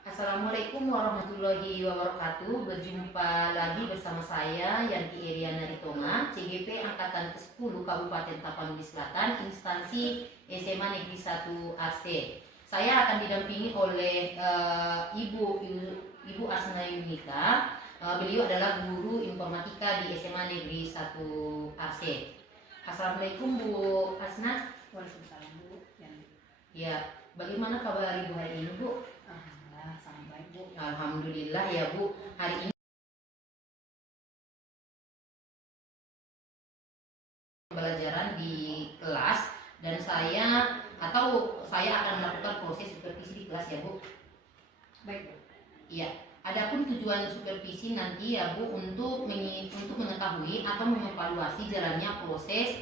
Assalamualaikum warahmatullahi wabarakatuh. Berjumpa lagi bersama saya Yanti Eriana Ritonga, CGP Angkatan ke-10 Kabupaten Tapanuli Selatan, instansi SMA Negeri 1 AC. Saya akan didampingi oleh Ibu Asna Yunika. Beliau adalah guru informatika di SMA Negeri 1 AC. Assalamualaikum Bu Asna. Waalaikumsalam Bu. Ya, bagaimana kabar Ibu hari ini Bu? Alhamdulillah sangat baik Bu. Alhamdulillah ya Bu. Hari ini pembelajaran di kelas dan saya akan melakukan proses supervisi di kelas ya Bu. Baik Bu. Iya. Adapun tujuan supervisi nanti ya Bu untuk mengetahui atau mengevaluasi jalannya proses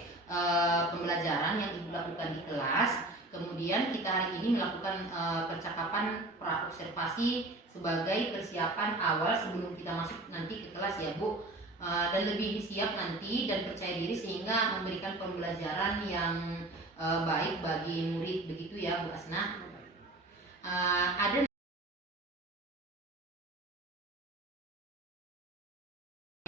pembelajaran yang Ibu lakukan di kelas. Kemudian kita hari ini melakukan percakapan praobservasi sebagai persiapan awal sebelum kita masuk nanti ke kelas ya Bu, dan lebih siap nanti dan percaya diri sehingga memberikan pembelajaran yang baik bagi murid, begitu ya Bu Asna. Ada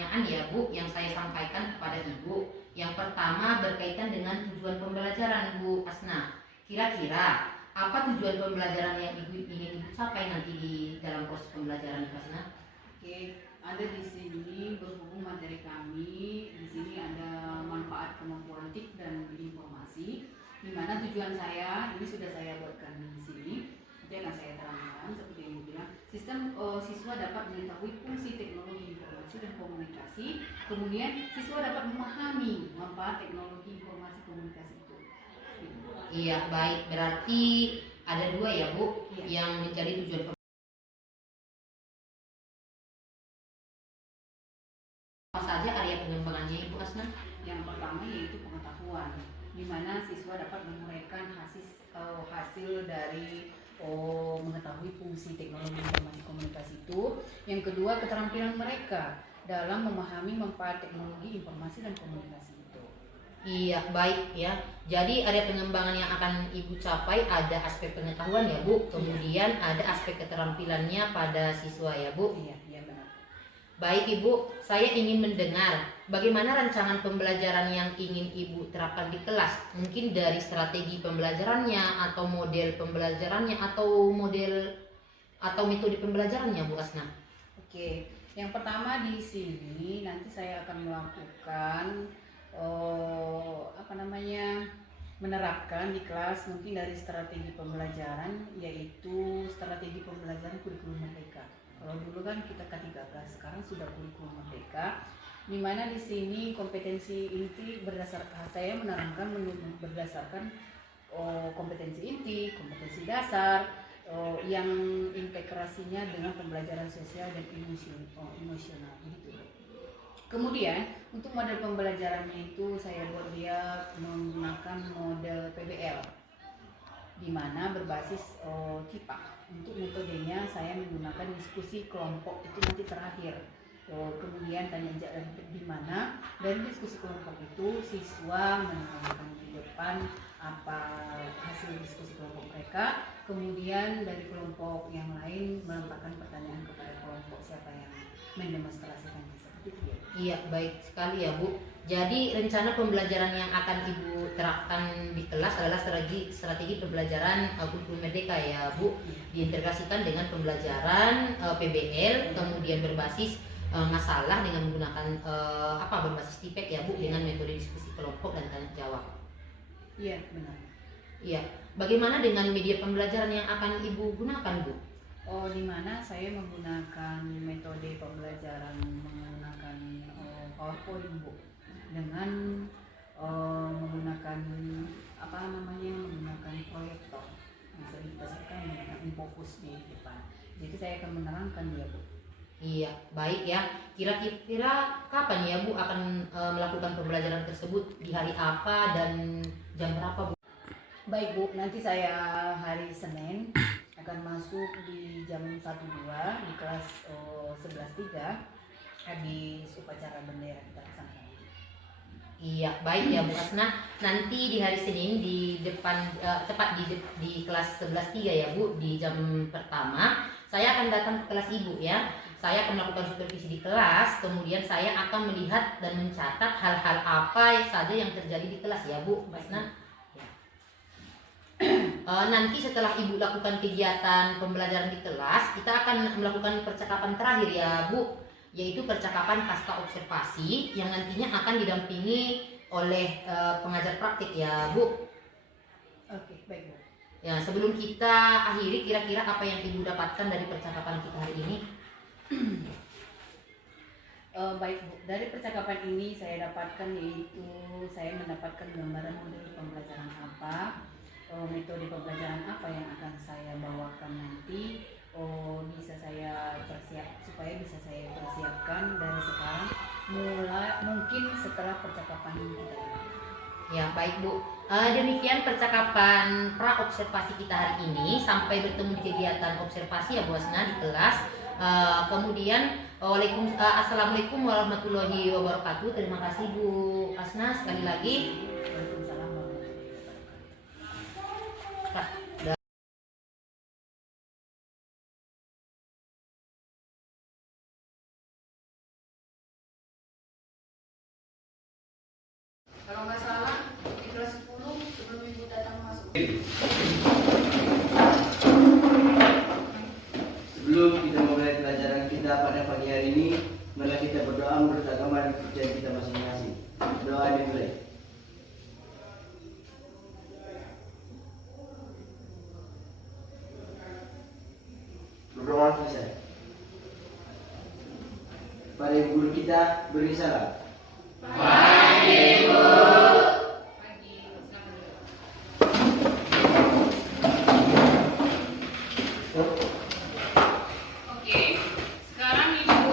pertanyaan ya Bu yang saya sampaikan kepada Ibu. Yang pertama berkaitan dengan tujuan pembelajaran Bu Asna. Kira-kira apa tujuan pembelajaran yang ingin Ibu capai nanti di dalam proses pembelajaran Bu Asna? Oke, ada di sini berhubung materi kami. Di sini ada manfaat kemampuan TIK dan informasi. Di mana tujuan saya ini sudah saya buatkan di sini. Nanti akan saya terangkan seperti yang Ibu bilang. Sistem siswa dapat mengetahui fungsi teknologi informasi dan komunikasi. Kemudian siswa dapat memahami manfaat teknologi informasi komunikasi itu. Iya, baik. Berarti ada dua ya Bu yang menjadi tujuan. Apa saja area pengembangannya Ibu Asna? Yang pertama yaitu pengetahuan, di mana siswa dapat menguraikan hasil dari mengetahui fungsi teknologi informasi komunikasi itu. Yang kedua, keterampilan mereka dalam memahami manfaat teknologi informasi dan komunikasi itu. Iya, baik ya. Jadi area pengembangan yang akan Ibu capai ada aspek pengetahuan ya Bu, kemudian ada aspek keterampilannya pada siswa ya Bu. Iya benar. Baik Ibu, saya ingin mendengar bagaimana rancangan pembelajaran yang ingin Ibu terapkan di kelas. Mungkin dari strategi pembelajarannya atau model pembelajarannya atau metode pembelajarannya Bu Asna. Oke, yang pertama di sini nanti saya akan melakukan menerapkan di kelas mungkin dari strategi pembelajaran, yaitu strategi pembelajaran kurikulum merdeka. Kalau dulu kan kita K13, sekarang sudah kurikulum merdeka, di mana di sini kompetensi inti saya menerangkan berdasarkan kompetensi inti, kompetensi dasar, yang integrasinya dengan pembelajaran sosial dan emosional gitu. Kemudian untuk model pembelajarannya itu saya buat dia menggunakan model PBL, di mana berbasis KIPA. Untuk metodenya saya menggunakan diskusi kelompok itu nanti terakhir. Kemudian tanya jawab di mana dari diskusi kelompok itu siswa menerangkan di depan apa hasil diskusi kelompok mereka. Kemudian dari kelompok yang lain melemparkan pertanyaan kepada kelompok siapa yang mendemonstrasikan seperti itu. Iya, baik sekali ya Bu. Jadi rencana pembelajaran yang akan Ibu terapkan di kelas adalah strategi pembelajaran kurikulum merdeka ya Bu, diintegrasikan dengan pembelajaran PBL, kemudian berbasis masalah dengan menggunakan berbasis TIPEK ya Bu, dengan metode diskusi kelompok dan tanya jawab. Iya benar. Iya. Bagaimana dengan media pembelajaran yang akan Ibu gunakan Bu? Di mana saya menggunakan metode pembelajaran menggunakan PowerPoint Bu, dengan menggunakan menggunakan proyektor, bisa dipasangkan menggunakan infocus di depan. Jadi saya akan menerangkan dia Bu. Iya, baik ya. Kira-kira kapan ya Bu akan melakukan pembelajaran tersebut, di hari apa dan jam berapa Bu? Baik Bu, nanti saya hari Senin akan masuk di jam 1.2 di kelas 11.3 habis upacara bendera kita laksanakan. Iya, baik ya Bu Asna. Nanti di hari Senin di depan tepat di kelas 11.3 ya Bu, di jam pertama saya akan datang ke kelas Ibu ya. Saya akan melakukan supervisi di kelas, kemudian saya akan melihat dan mencatat hal-hal apa saja yang terjadi di kelas ya Bu Asna. Ya. Nanti setelah Ibu lakukan kegiatan pembelajaran di kelas, kita akan melakukan percakapan terakhir ya Bu, yaitu percakapan pasca observasi yang nantinya akan didampingi oleh pengajar praktik ya Bu. Oke, baik Bu. Ya, sebelum kita akhiri, kira-kira apa yang Ibu dapatkan dari percakapan kita hari ini? Baik Bu, dari percakapan ini saya dapatkan yaitu saya mendapatkan gambaran model pembelajaran apa, metode pembelajaran apa yang akan saya bawakan nanti, bisa saya supaya bisa saya persiapkan dari sekarang mulai mungkin setelah percakapan kita ini. Ya baik Bu, demikian percakapan pra observasi kita hari ini. Sampai bertemu di kegiatan observasi ya Bu Asna di kelas. Kemudian Assalamualaikum warahmatullahi wabarakatuh. Terima kasih Bu Asna sekali lagi. Waalaikumsalam warahmatullahi wabarakatuh. Kalau nggak salah di kelas 10 sebelum ibu datang masuk. Sebelum kita memulai pelajaran kita pada pagi hari ini, mari kita berdoa menurut agama dan kepercayaan kita masing-masing. Doa dimulai. Berdoa selesai. Para ibu guru kita beri salam. Oke, sekarang ibu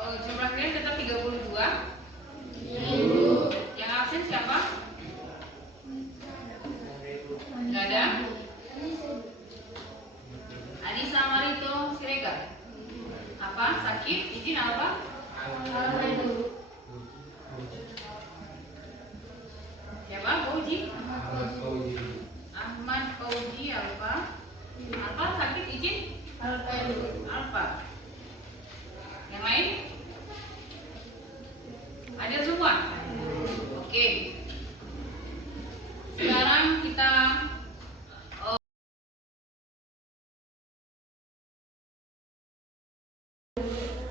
jumlah kalian tetap 32. Yang absen siapa? Nggak ada. Anissa Marito Siregar. Apa? Sakit? Izin apa? Siapa? Fauji? Ahmad Fauji apa? Apa sakit izin? Alfa. Yang lain? Ada semua? Oke. Sekarang kita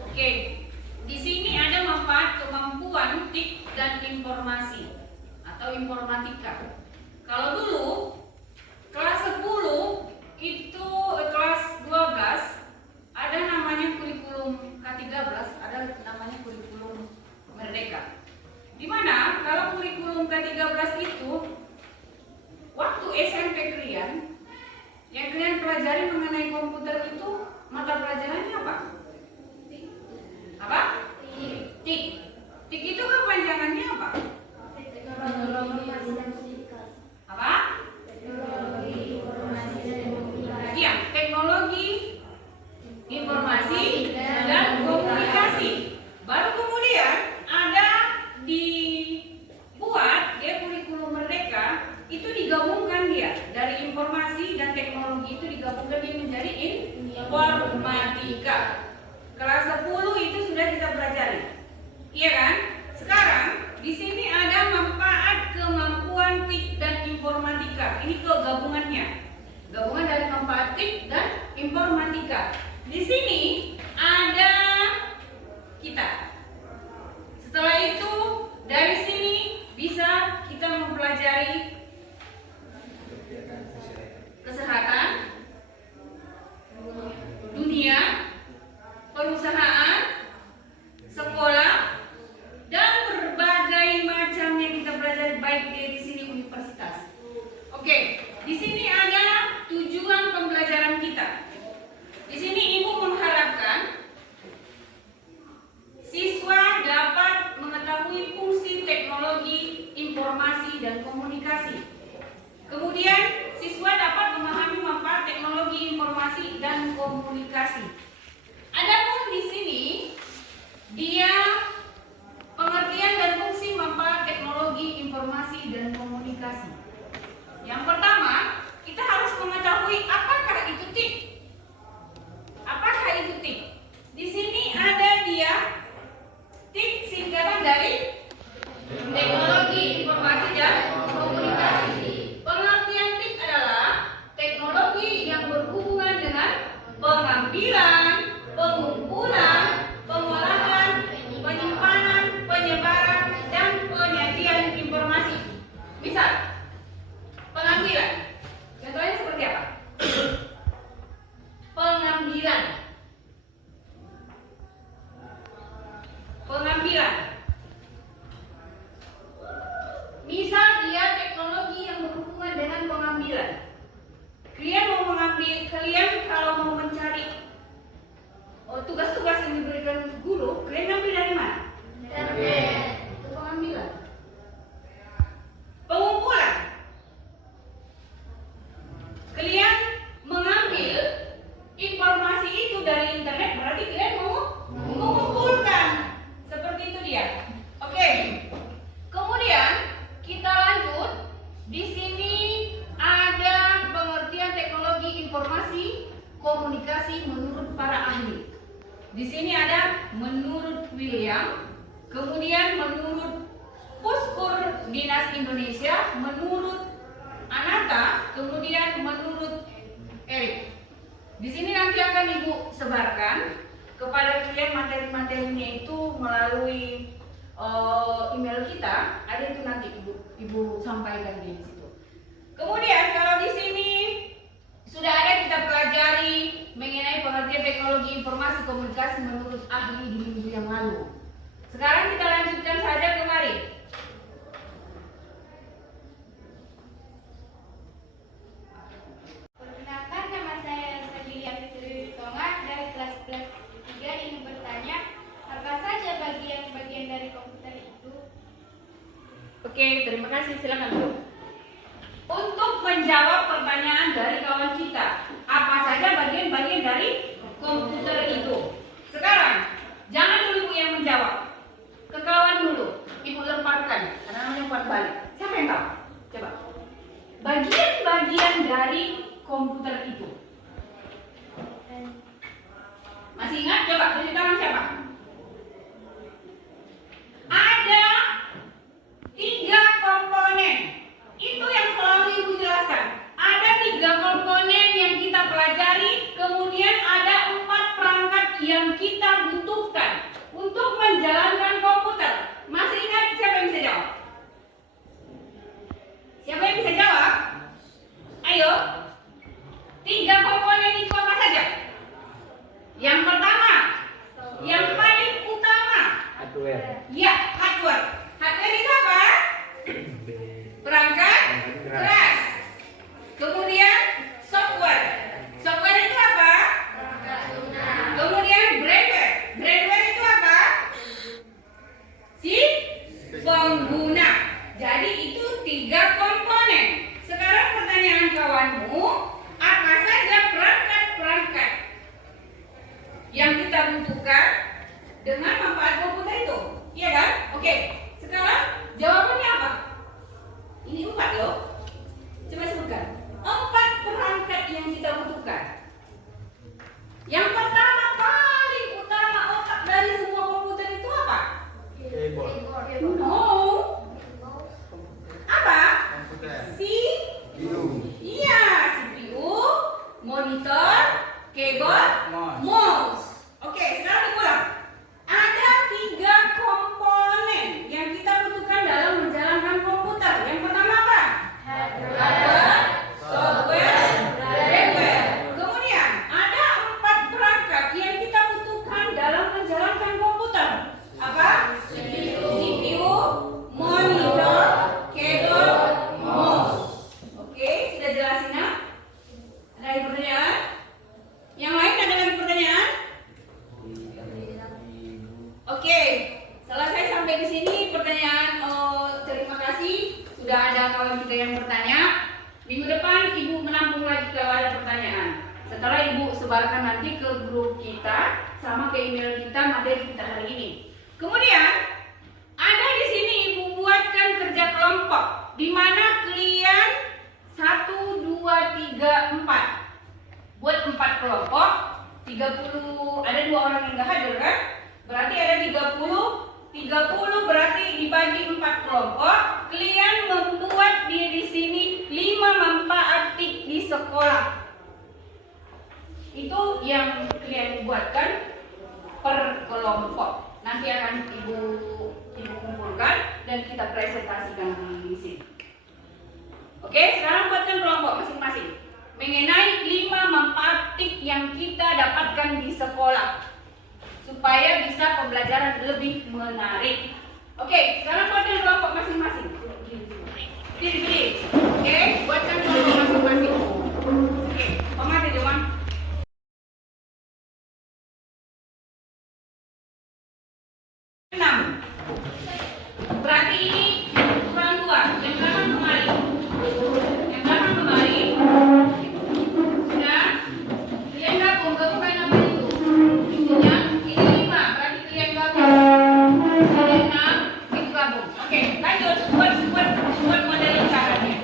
Oke. Di sini ada manfaat kemampuan TIK dan informasi atau informatika. Kalau dulu kelas 10 itu kelas 12 ada namanya kurikulum K13, ada namanya kurikulum Merdeka. Dimana kalau kurikulum K13 itu waktu SMP kalian yang kalian pelajari mengenai komputer itu mata pelajarannya apa? Apa? TIK. TIK itu kepanjangannya apa? Apa? Iya, teknologi informasi dan komunikasi. Baru kemudian ada dibuat dia kurikulum Merdeka, itu digabungkan dia dari informasi dan teknologi itu digabungkan dia menjadi informatika. Kelas 10 itu sudah kita pelajari. Iya kan? Sekarang di sini ada manfaat kemampuan TIK dan informatika. Ini kegabungannya. Gabungan dari manfaat TIK dan informatika. Di sini ada kita. Setelah itu dari sini bisa kita mempelajari kesehatan, dunia, perusahaan, sekolah, dan berbagai macam yang kita pelajari baik di sini universitas. Oke, di sini ada tujuan pembelajaran kita. Di sini ibu mengharapkan siswa dapat mengetahui fungsi teknologi, informasi, dan komunikasi. Kemudian siswa dapat memahami manfaat Di sini ada menurut William, kemudian menurut Puskur Dinas Indonesia, menurut Anata, kemudian menurut Erik. Di sini nanti akan Ibu sebarkan kepada kalian materi-materinya itu melalui email kita. Ada itu nanti Ibu sampaikan di situ. Kemudian kalau di sini sudah ada kita pelajari mengenai pengertian teknologi informasi komunikasi menurut ahli di minggu yang lalu. Sekarang kita lanjutkan saja kemari. Perkenalkan, nama saya Sadilia Fitri Tonga dari kelas 3 ingin bertanya, apa saja bagian-bagian dari komputer itu? Oke, terima kasih. Silakan Bu. Untuk menjawab pertanyaan dari kawan kita, apa saja bagian-bagian dari komputer itu? Sekarang, jangan dulu Ibu yang menjawab. Ke kawan dulu, Ibu lemparkan, karena namanya lempar balik. Siapa yang tahu? Coba. Bagian-bagian dari komputer itu. Masih ingat? Coba tunjuk tangan siapa? Ada 3 komponen. Itu yang selalu Ibu jelaskan. Ada 3 komponen yang kita pelajari, kemudian ada 4 perangkat yang kita butuhkan untuk menjalankan komputer. Masih ingat? Siapa yang bisa jawab? Siapa yang bisa jawab? Ayo. 3 komponen itu apa saja? Yang pertama, yang paling utama. Hardware. Ya, hardware. Hardware itu apa? Perangkat keras. Kemudian software. Software itu apa? Kemudian brainware. Brainware itu apa? Si pengguna. Jadi itu 3 komponen. Sekarang pertanyaan kawanmu, apa saja perangkat-perangkat yang kita butuhkan dengan manfaat komputer itu? Iya kan? Oke. Sekarang jawabannya apa? Ini 4 loh. Coba sebutkan. 4 perangkat yang kita butuhkan. Yang pertama paling utama otak dari semua komputer itu apa? Keyboard. No. Apa? Komputer. CPU. Iya, CPU, monitor, keyboard, mouse. Oke, sekarang diulang. Ada 3 komponen yang kita butuhkan dalam menjalankan komputer. Yang pertama apa? Hardware, software, firmware. Kemudian ada 4 perangkat yang kita butuhkan dalam menjalankan komputer. Apa? CPU, monitor, keyboard, mouse. Oke, sudah jelasin ya? Ada lagi pertanyaan? Yang lain ada lagi pertanyaan? Oke, selesai sampai di sini pertanyaan. Terima kasih sudah ada kawan kita yang bertanya. Minggu depan Ibu menampung lagi kalau ada pertanyaan. Setelah Ibu sebarkan nanti ke grup kita sama ke email kita materi kita hari ini. Kemudian ada di sini Ibu buatkan kerja kelompok di mana kalian 1, 2, 3, 4 buat 4 kelompok. 30 ada 2 orang yang nggak hadir kan? Berarti ada 30 berarti dibagi 4 kelompok. Kalian membuat di sini 5 manfaat di sekolah. Itu yang kalian buatkan per kelompok. Nanti akan Ibu kumpulkan dan kita presentasikan di sini. Oke, sekarang buatkan kelompok masing-masing mengenai 5 manfaat yang kita dapatkan di sekolah supaya bisa pembelajaran lebih menarik. Oke, sekarang buatkan kelompok masing-masing. Diri. Oke, buatkan kelompok masing-masing. Oke, Mama ada jawab. Berarti ini kurang 2. Yang belakang kemari. Yang belakang kemari. Sudah. Kalian gabungkan apa itu? Yang ini 5. Berarti kalian gabung. Ini 6. Itu gabung. Oke, lanjut. Buat model caranya.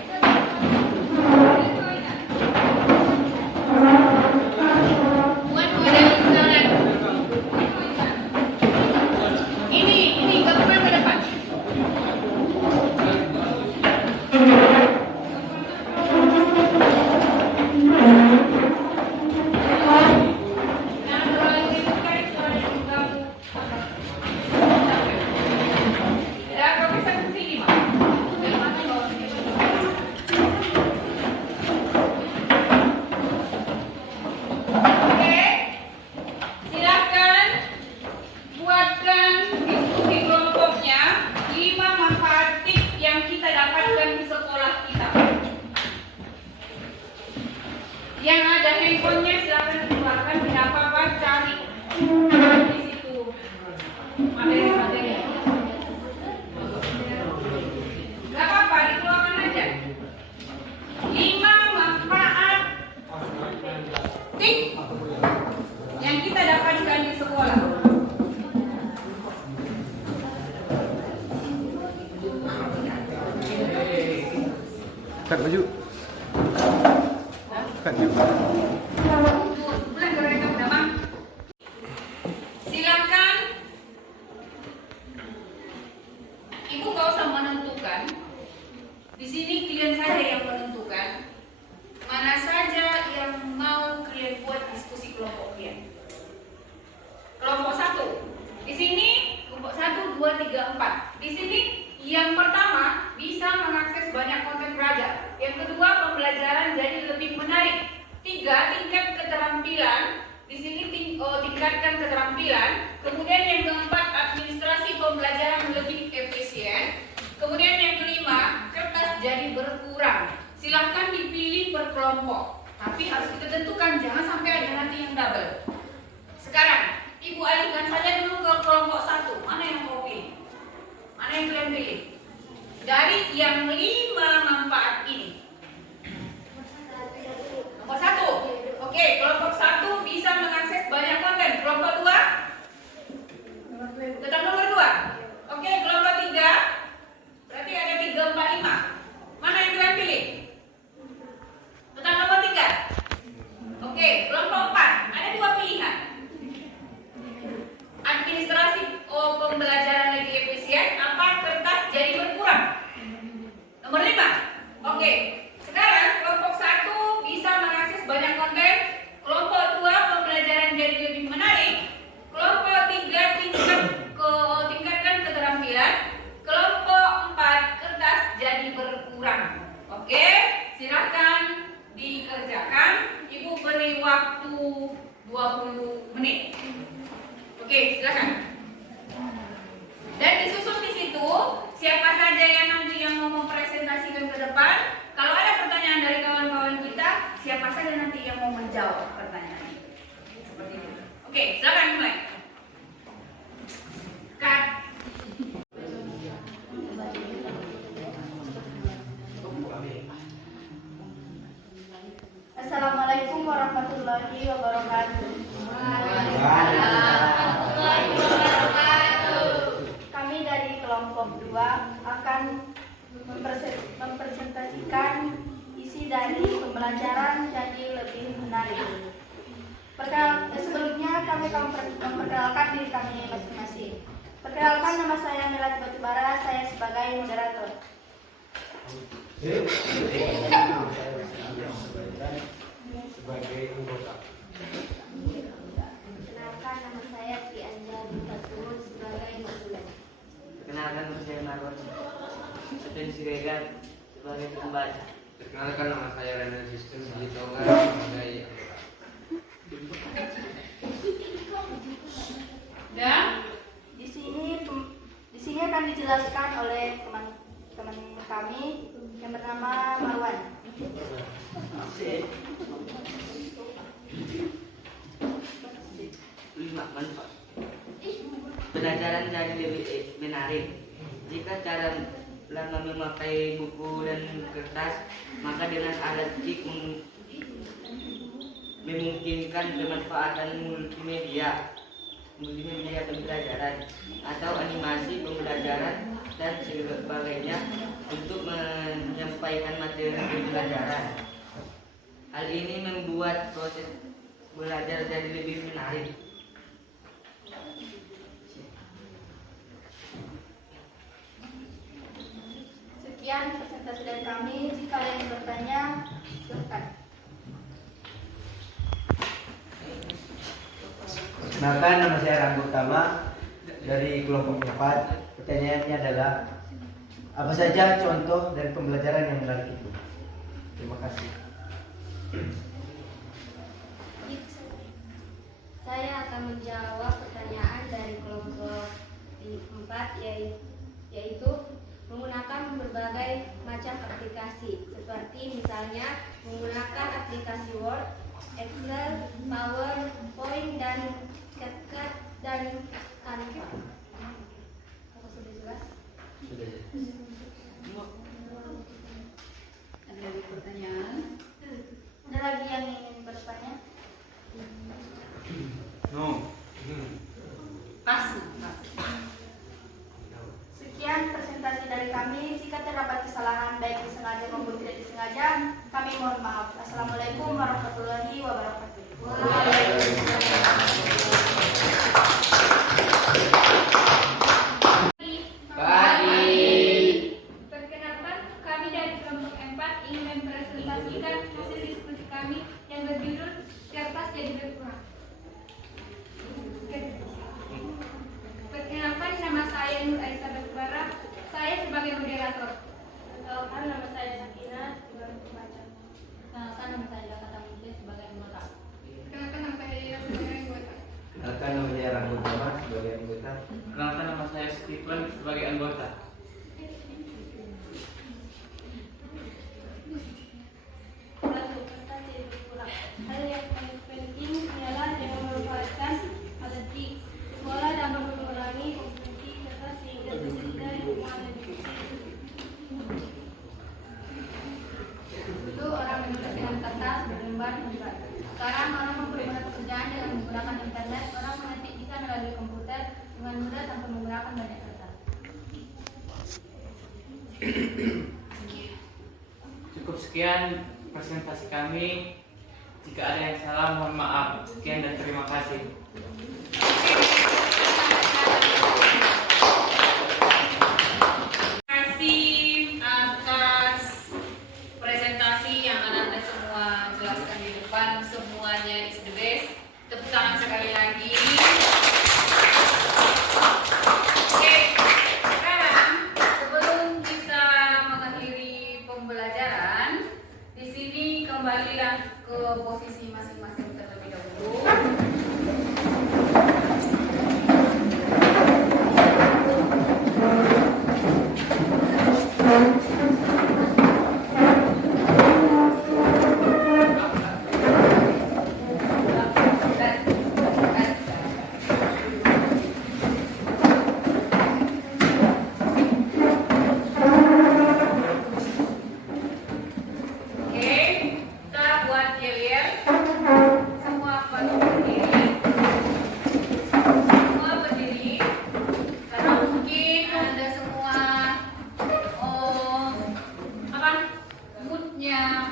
Cut baju. Cut yuk. Mulai dari kamu Damang. Silakan. Ibu gak usah menentukan. Di sini kalian saja yang menentukan mana saja yang mau kalian buat diskusi kelompok kalian. Kelompok 1. Di sini kelompok 1, 2, 3, 4. Di sini yang pertama bisa mengakses banyak konten belajar. Yang kedua, pembelajaran jadi lebih menarik. 3, tingkat keterampilan. Di sini tingkatkan keterampilan. Kemudian yang keempat, administrasi pembelajaran lebih efisien. Kemudian yang kelima, kertas jadi berkurang. Silahkan dipilih per kelompok. Tapi harus kita tentukan, jangan sampai ada nanti yang double. Sekarang, Ibu alihkan saja dulu ke kelompok 1. Mana yang mau pilih? Mana yang kalian pilih? Dari yang 5 manfaat ini. Nomor 1. Oke, kelompok 1 bisa mengakses banyak konten. Kelompok 2? Tetap nomor 2. Oke, kelompok 3. Berarti ada 3, 4, 5. Mana yang kalian pilih? Tetap nomor 3. Oke, kelompok 4. Ada 2 pilihan. Administrasi pembelajaran lebih efisien, apa kertas jadi berkurang. Nomor 5. Oke, sekarang kelompok 1 bisa mengakses banyak konten. Kelompok 2 pembelajaran jadi lebih menarik. Kelompok 3 tingkatkan keterampilan. Kelompok 4 kertas jadi berkurang. Oke, silakan dikerjakan. Ibu beri waktu 20 menit. Oke, silakan. Dan disusun di situ siapa saja yang nanti yang mau mempresentasikan ke depan. Kalau ada pertanyaan dari kawan-kawan kita, siapa saja nanti yang mau menjawab pertanyaan. Seperti itu. Oke, silakan mulai. Cut. Assalamualaikum warahmatullahi wabarakatuh. Kami dari kelompok 2 akan mempresentasikan isi dari pembelajaran jadi lebih menarik. Sebelumnya kami akan memperkenalkan diri kami masing-masing. Perkenalkan, nama saya Melati Batubara, saya sebagai moderator. Sebagai anggota. Perkenalkan, nama saya Sri Anjali Tasumut sebagai konsulen. Perkenalkan, nama saya Marwan Sepin Siregar sebagai pembaca. Perkenalkan, nama saya Renan Sistem Sijitonga sebagai anggota. Dan di sini akan dijelaskan oleh teman kami yang bernama Marwan. Manfaat. Pembelajaran jadi lebih menarik. Jika cara lama memakai buku dan kertas, maka dengan alat cik memungkinkan pemanfaatan multimedia pembelajaran atau animasi pembelajaran dan sebagainya untuk menyampaikan materi pembelajaran. Hal ini membuat proses belajar jadi lebih menarik. Sekian presentasi dari kami. Jika ada yang bertanya, silakan. Maka nama saya Rangga Utama dari kelompok 4. Pertanyaannya adalah apa saja contoh dari pembelajaran yang menarik itu? Terima kasih. Saya akan menjawab pertanyaan dari kelompok 4, yaitu menggunakan berbagai macam aplikasi, seperti misalnya menggunakan aplikasi Word, Excel, PowerPoint, dan CapCut, dan Canva. Apa sudah jelas? Sudah. Ada lagi pertanyaan? Ada lagi yang ingin bertanya? No. pas. Sekian presentasi dari kami. Jika terdapat kesalahan baik disengaja maupun tidak disengaja, mohon maaf. Assalamualaikum warahmatullahi wabarakatuh. Perkenalkan, kami dari kelompok 4 ingin mempresentasikan hasil diskusi kami yang berjudul Kertas Jadi Berkurang. Perkenalkan, nama saya Nur Aisyah Batubara. Saya sebagai moderator. Perkenalkan, nama saya Sakina sebagai pembaca. Perkenalkan, nama saya Dakata Mungkin sebagai anggota. Perkenalkan, nama saya Yaya sebagai anggota. Kenalkan nama saya Rangga Utama sebagai anggota. Kenalkan nama saya Stephen sebagai anggota. Satu, kertas jadi berkurang. Hal yang paling penting ialah dengan memanfaatkan strategi sekolah dapat mengurangi konsumsi kertas sehingga tercipta lingkungan yang bersih. Dulu orang menulis dengan kertas berlembar-lembar. Sekarang orang mempermudah pekerjaan dengan menggunakan internet. Orang mengetik bisa melalui komputer dengan mudah tanpa menggunakan banyak kertas. Cukup sekian presentasi kami. Jika ada yang salah, mohon maaf. Sekian dan terima kasih. Terima kasih atas presentasi yang Anda semua jelaskan di depan. Semuanya is the best. Tepuk tangan sekali lagi. Oke, sekarang sebelum kita mengakhiri pembelajaran, di sini kembalilah ke posisi masing-masing terlebih dahulu. Oke, kita buat gelir. Semua berdiri. Semua berdiri. Karena mungkin Anda semua apa moodnya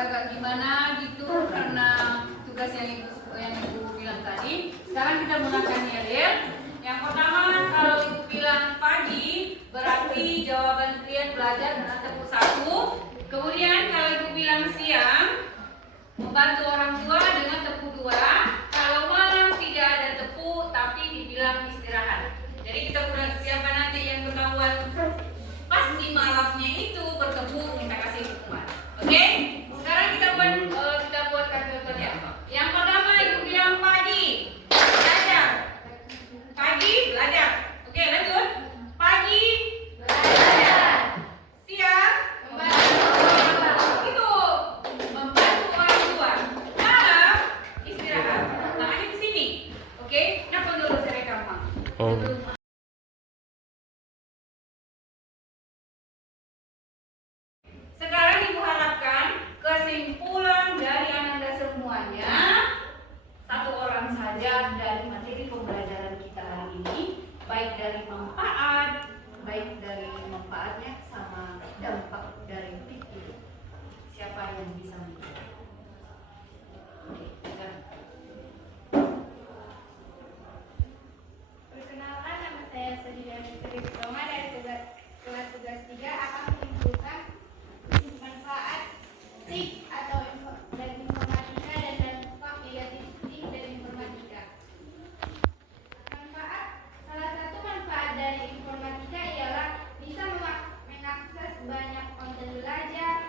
agak gimana gitu karena tugas yang ibu bilang tadi. Sekarang kita menggunakan gelir. Yang pertama, kalau ibu bilang pagi berarti jawaban kalian belajar dengan tepuk 1. Kemudian kalau ibu bilang siang, membantu orang tua dengan tepuk 2. Kalau malam tidak ada tepuk tapi dibilang istirahat. Jadi kita udah siapa nanti yang ketahuan pas di malamnya itu bertepuk, kita kasih hukuman. Oke? Sekarang kita buat contohnya. Yang pertama ibu bilang pagi belajar. Pagi belajar. Oke, lanjut. Pagi belajar. Siang itu membantu orang tua. Malam istirahat. Tangannya ke sini. Oke? Nah, dulu saya rekaman. Sekarang ibu harapkan kesimpulan dari Anda semuanya, satu orang saja dari materi pembelajaran kita hari ini, baik dari manfaatnya sama dampak dari itu. Siapa yang bisa menjawab? Oke, sekarang. Perkenalkan, nama saya Sediana Putri Diploma dari kelas tugas 3 akan menyimpulkan manfaat TIK atau dan informatika dan dampak negatif TIK dan informatika. Salah satu manfaat dari informatika ialah bisa mengakses banyak konten belajar,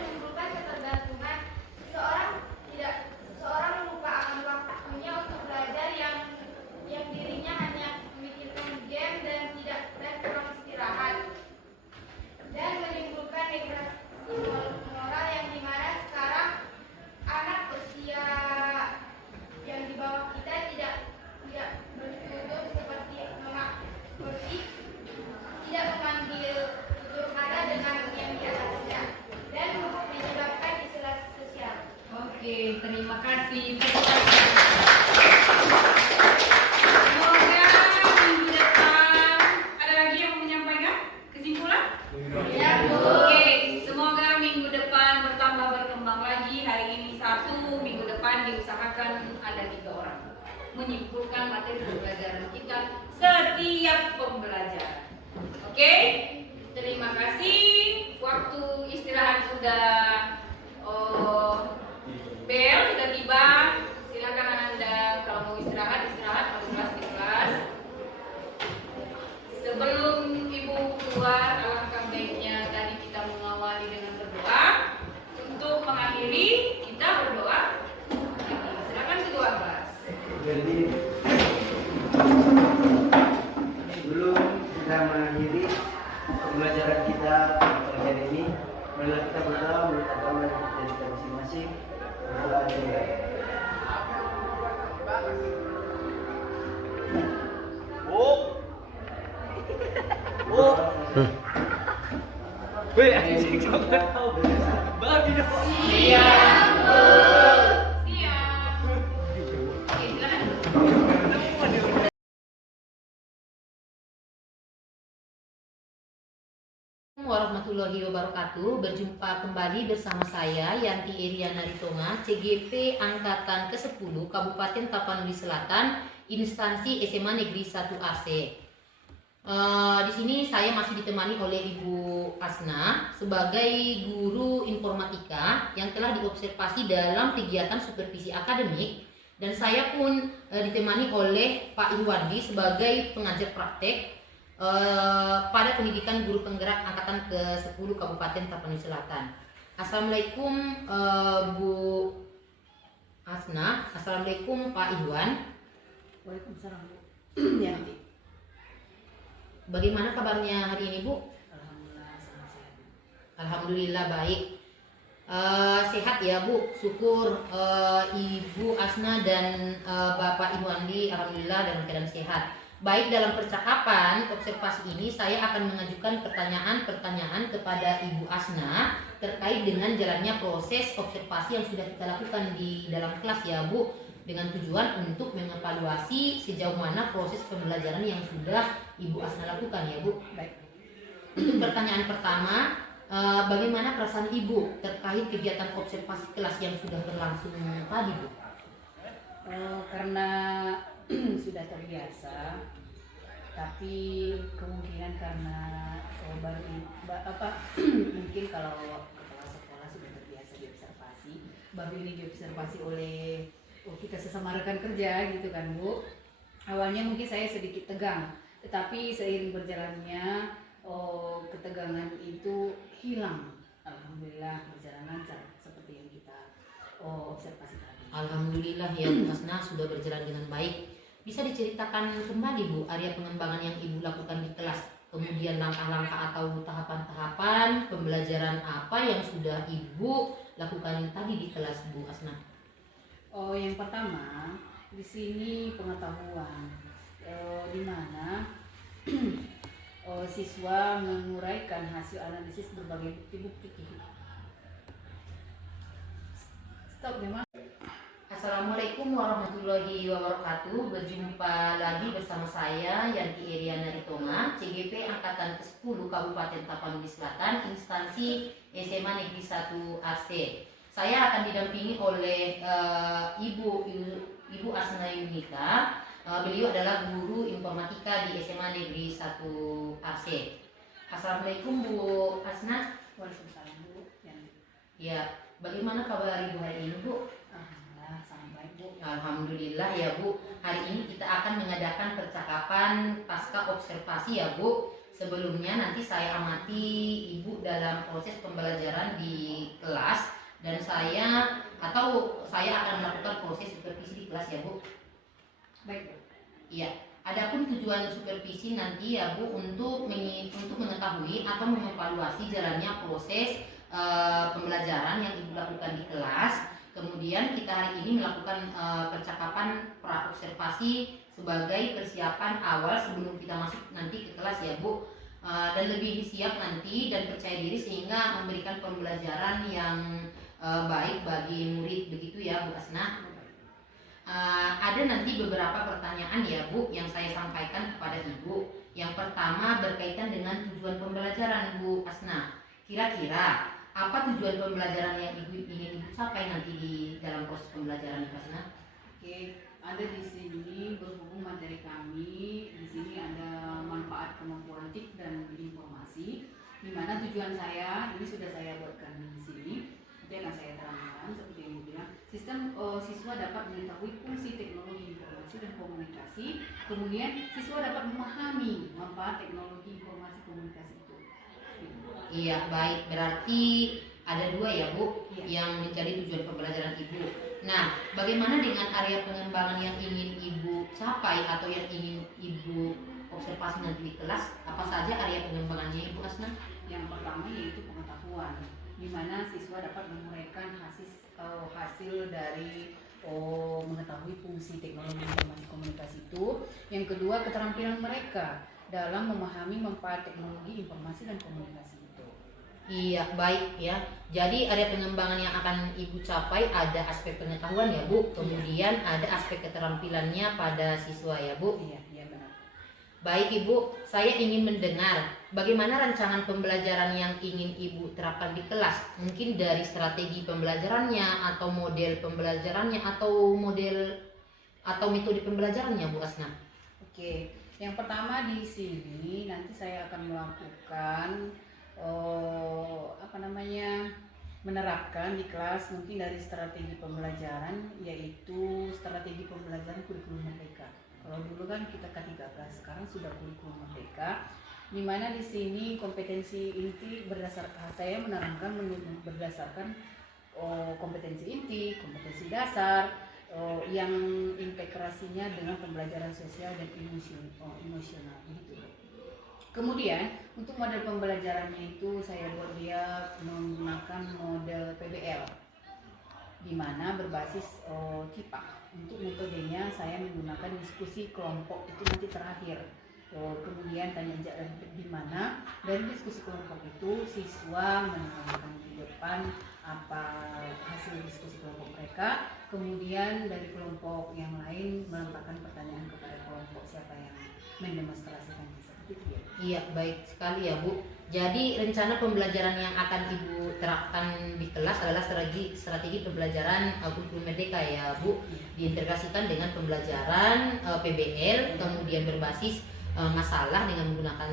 menimbulkan ketergantungan. Seseorang lupa akan waktunya untuk belajar yang dirinya hanya memikirkan game dan kurang istirahat, dan menimbulkan degradasi moral yang dimana sekarang anak usia yang di bawah kita tidak bertutur seperti tidak mengambil tutur kata dengan yang di atasnya dan menyebabkan isolasi sosial. Oke, terima kasih. Semoga minggu depan ada lagi yang mau menyampaikan kesimpulan? Ya, Bu. Oke, semoga minggu depan bertambah berkembang lagi. Hari ini 1, minggu depan diusahakan ada 3 orang menyimpulkan materi pembelajaran kita setiap pembelajaran. Oke, terima kasih. Waktu istirahat sudah bel sudah tiba. Silakan Anda kalau mau istirahat, kalau kelas di kelas. Sebelum Ibu keluar, alangkah baiknya tadi kita mengawali dengan berdoa. Untuk mengakhiri, kita berdoa. Silakan ketua kelas. Jadi sebelum kita mengakhiri pembelajaran kita pada hari ini, marilah kita berdoa menurut agama dan percaya kita masing-masing. Berdoa dimulai. Siap. Oke, silakan. Warahmatullahi wabarakatuh. Berjumpa kembali bersama saya Yanti Iriana Ritonga, CGP Angkatan ke-10 Kabupaten Tapanuli Selatan, instansi SMA Negeri 1 AC. Di sini saya masih ditemani oleh Ibu Asna sebagai guru informatika yang telah diobservasi dalam kegiatan supervisi akademik, dan saya pun ditemani oleh Pak Irwandi sebagai pengajar praktek pada pendidikan guru penggerak angkatan ke-10 Kabupaten Tapanuli Selatan. Assalamualaikum Bu Asna, assalamualaikum Pak Irwan. Waalaikumsalam, Bu. Yanti. Bagaimana kabarnya hari ini, Bu? Alhamdulillah sangat sehat. Alhamdulillah baik. Sehat ya, Bu. Syukur Ibu Asna dan Bapak Irwandi alhamdulillah dalam keadaan sehat. Baik, dalam percakapan observasi ini saya akan mengajukan pertanyaan-pertanyaan kepada Ibu Asna terkait dengan jalannya proses observasi yang sudah kita lakukan di dalam kelas ya, Bu, dengan tujuan untuk mengevaluasi sejauh mana proses pembelajaran yang sudah Ibu Asna lakukan ya, Bu. Baik. Untuk pertanyaan pertama, bagaimana perasaan Ibu terkait kegiatan observasi kelas yang sudah berlangsung tadi, Bu? Karena sudah terbiasa, tapi kemungkinan karena mungkin kalau kepala sekolah sudah terbiasa diobservasi, baru ini diobservasi oleh kita sesama rekan kerja gitu kan, Bu. Awalnya mungkin saya sedikit tegang, tetapi seiring berjalannya ketegangan itu hilang. Alhamdulillah berjalan lancar seperti yang kita observasi tadi. Alhamdulillah ya, Bu Asna sudah berjalan dengan baik. Bisa diceritakan kembali, Bu, area pengembangan yang Ibu lakukan di kelas, kemudian langkah-langkah atau tahapan-tahapan pembelajaran apa yang sudah Ibu lakukan tadi di kelas, Bu Asna? Yang pertama di sini pengetahuan, di mana siswa menguraikan hasil analisis berbagai bukti-bukti. Stop memang. Assalamualaikum warahmatullahi wabarakatuh. Berjumpa lagi bersama saya Yanti Iriana Ritonga, CGP Angkatan ke-10 Kabupaten Tapanuli Selatan, instansi SMA Negeri 1 AC. Saya akan didampingi oleh Ibu Asna Yunika. Beliau adalah guru informatika di SMA Negeri 1 AC. Assalamualaikum Bu Asna. Waalaikumsalam, Bu. Ya, bagaimana kabar Ibu hari ini, Bu? Alhamdulillah sangat baik, Bu. Alhamdulillah ya, Bu. Hari ini kita akan mengadakan percakapan pasca observasi ya, Bu, sebelumnya nanti saya amati Ibu dalam proses pembelajaran di kelas dan saya akan melakukan proses supervisi di kelas ya Bu. Baik, Bu. Iya. Adapun tujuan supervisi nanti ya Bu untuk mengetahui atau mengevaluasi jalannya proses pembelajaran yang Ibu lakukan di kelas. Kemudian kita hari ini melakukan percakapan praobservasi sebagai persiapan awal sebelum kita masuk nanti ke kelas ya Bu. Dan lebih siap nanti dan percaya diri sehingga memberikan pembelajaran yang baik bagi murid, begitu ya Bu Asna. Ada nanti beberapa pertanyaan ya Bu yang saya sampaikan kepada Ibu. Yang pertama berkaitan dengan tujuan pembelajaran Bu Asna. Kira-kira apa tujuan pembelajaran yang Ibu ingin Ibu capai nanti di dalam proses pembelajaran Bu Asna? Oke, ada di sini berhubung materi kami. Di sini ada manfaat kemampuan TIK dan informasi. Di mana tujuan saya ini sudah saya buatkan di sini. Nanti akan saya terangkan seperti yang dibilang. Sistem siswa dapat mengetahui fungsi teknologi informasi dan komunikasi. Kemudian siswa dapat memahami manfaat teknologi informasi komunikasi itu. Iya, baik. Berarti ada dua ya Bu Iya. yang menjadi tujuan pembelajaran Ibu. Nah, bagaimana dengan area pengembangan yang ingin Ibu capai atau yang ingin Ibu observasi nanti di kelas? Apa saja area pengembangannya Ibu Asna? Yang pertama yaitu pengetahuan, di mana siswa dapat menguraikan hasil dari mengetahui fungsi teknologi informasi komunikasi itu. Yang kedua, keterampilan mereka dalam memahami manfaat teknologi informasi dan komunikasi itu. Iya, baik ya. Jadi area pengembangan yang akan Ibu capai ada aspek pengetahuan ya Bu, kemudian ada aspek keterampilannya pada siswa ya Bu. Iya benar. Baik Ibu, saya ingin mendengar bagaimana rancangan pembelajaran yang ingin Ibu terapkan di kelas. Mungkin dari strategi pembelajarannya atau model pembelajarannya atau metode pembelajarannya Bu Asna. Oke, yang pertama di sini nanti saya akan melakukan menerapkan di kelas mungkin dari strategi pembelajaran, yaitu strategi pembelajaran kurikulum merdeka. Kalau dulu kan kita K13, sekarang sudah kurikulum merdeka, di mana di sini kompetensi inti saya menerangkan berdasarkan kompetensi inti, kompetensi dasar, yang integrasinya dengan pembelajaran sosial dan emosional gitu. Kemudian untuk model pembelajarannya itu saya buat dia menggunakan model PBL, di mana berbasis CIPA. Untuk metodenya saya menggunakan diskusi kelompok itu nanti terakhir. Kemudian tanya jawab di mana dari diskusi kelompok itu siswa menerangkan di depan apa hasil diskusi kelompok mereka. Kemudian dari kelompok yang lain meletakkan pertanyaan kepada kelompok siapa yang mendemonstrasikan seperti itu ya. Iya, baik sekali ya Bu. Jadi rencana pembelajaran yang akan Ibu terapkan di kelas adalah strategi pembelajaran kurikulum merdeka ya Bu. Diintegrasikan dengan pembelajaran PBL, kemudian berbasis masalah dengan menggunakan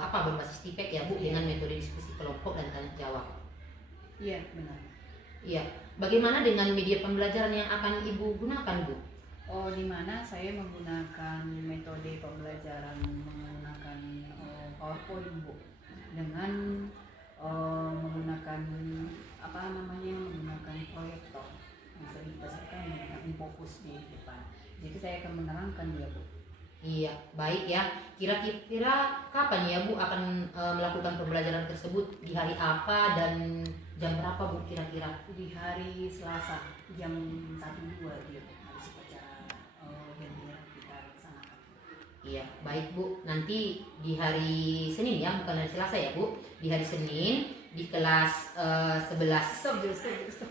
berbasis TIPEK ya Bu, dengan metode diskusi kelompok dan tanya jawab. Iya benar. Iya. Bagaimana dengan media pembelajaran yang akan Ibu gunakan Bu? Di mana saya menggunakan metode pembelajaran menggunakan PowerPoint Bu, dengan menggunakan menggunakan proyektor yang sering kita sebutkan menggunakan infocus di depan. Jadi saya akan menerangkan dia Bu. Iya, baik ya. Kira-kira kapan ya Bu akan melakukan pembelajaran tersebut? Di hari apa dan jam berapa Bu kira-kira? Di hari Selasa jam 1-2 dia harus upacara gantian kita laksanakan. Iya, baik Bu. Nanti di hari Senin ya, bukan hari Selasa ya Bu. Di hari Senin di kelas 11. Stop.